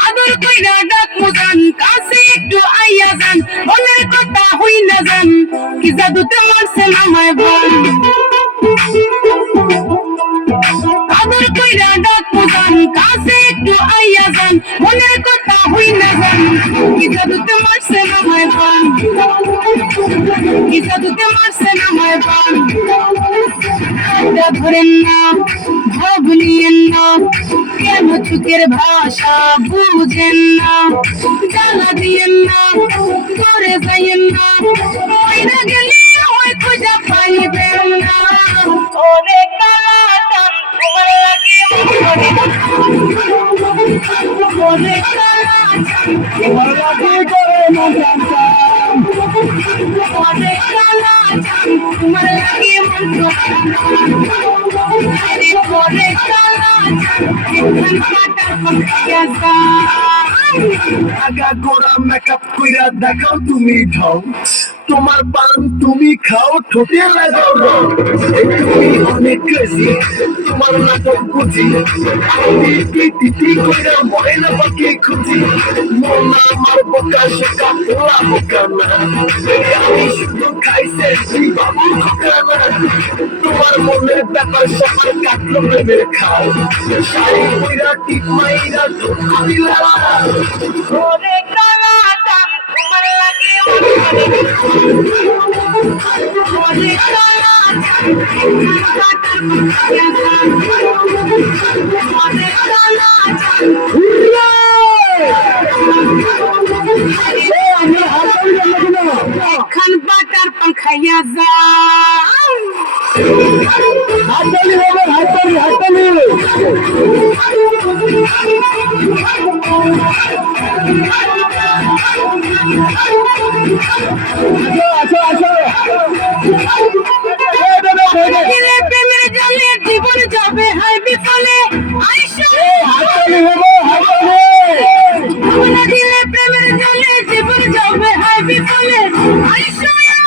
আদর কইরা ডাক মুজান কাছে একটু আইয়া যান মনের কথা হই না যান কি জাদুতে মারছেন আমায় বান আদর কইরা ডাক মুজান কাছে একটু আইয়া যান মনের কথা হই না যান কি জাদুতে মারছেন আমায় বান কি জাদুতে মারছেন আমায় বান ধরেন না ভাব নিয়েন না কেন চোখের ভাষা বুঝেন না জ্বালা দিয়েন না করে যাইয়েন না মইরা গেলে ওই খুঁজা পাইবেন না ওরে কালাটান তোমার লাগে ওরে কালাটান তোমার লাগে করে না জানতাম ওরে কালাটান তোমার লাগে মন্ত্র আরে ওরে কালাটান এখন কাটার পক্ষে আগা গোড়া মেকআপ কইরা দেখাও তুমি ঢং তোমার পান তুমি খাও ঠোঁটে লাগাও রং তুমি অনেক ক্রেজি তোমার নাটক বুঝি আমি পিটি কইরা ময়না পাখি খুঁজি মোনা আমার বোকা শোকা পোলা বোকা না আমি শুধু খাইছে বাবু খোকা না তোমার মনের ব্যাপার সবার কাটলো প্রেমের খাও শাড়ি কইরা টিপ মাইরা ধুপ দিলা ওরে কালাটান তোমার লাগে ওরে কালাটান কাটার পক্ষে ওরে কালাটান এখন বাটার পাখাইয়া যা হাততালি হবে হাততালি হাততালি আসো আসো প্রেমের জলে জীবন যাবে হায় বিফলে হাততালি হবে হাততালি দিলে প্রেমের জলে জীবন যাবে হায় বিফলে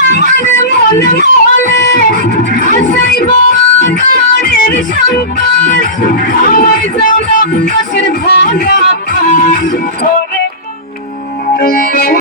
আমার মনে মহলে আশাই বাড়ির সংকট আমার যাও না পাশের ভাঙা